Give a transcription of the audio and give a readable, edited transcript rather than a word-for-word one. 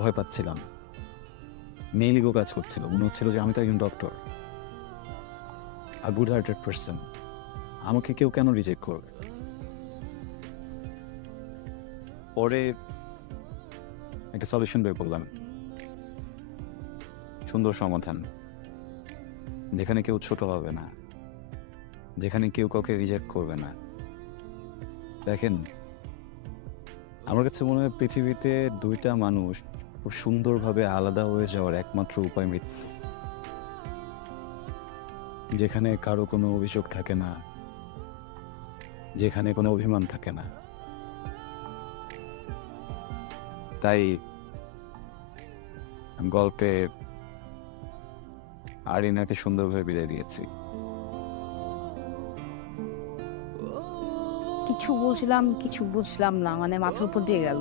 ভয় পাচ্ছিলাম, mail ego কাজ করছিল, মনে হচ্ছিল যে আমি তো একজন doctor, a good hearted person, আমাকে কেউ কেন রিজেক্ট করবে। পরে একটা সলিউশন বের করলাম, সুন্দর সমাধান, যেখানে কেউ ছোট হবে না, যেখানে কেউ কাউকে রিজেক্ট করবে না। দেখেন, আমার কাছে মনে হয় পৃথিবীতে দুইটা মানুষ খুব সুন্দরভাবে আলাদা হয়ে যাওয়ার একমাত্র উপায় মৃত্যু, যেখানে কারো কোনো অভিযোগ থাকে না, যেখানে কোনো অভিমান থাকে না। তাই গল্পে আরিনাকে সুন্দরভাবে বিদায় দিয়েছি। কিছু বুঝলাম কিছু বুঝলাম না, মানে মাথার উপর দিয়ে গেল।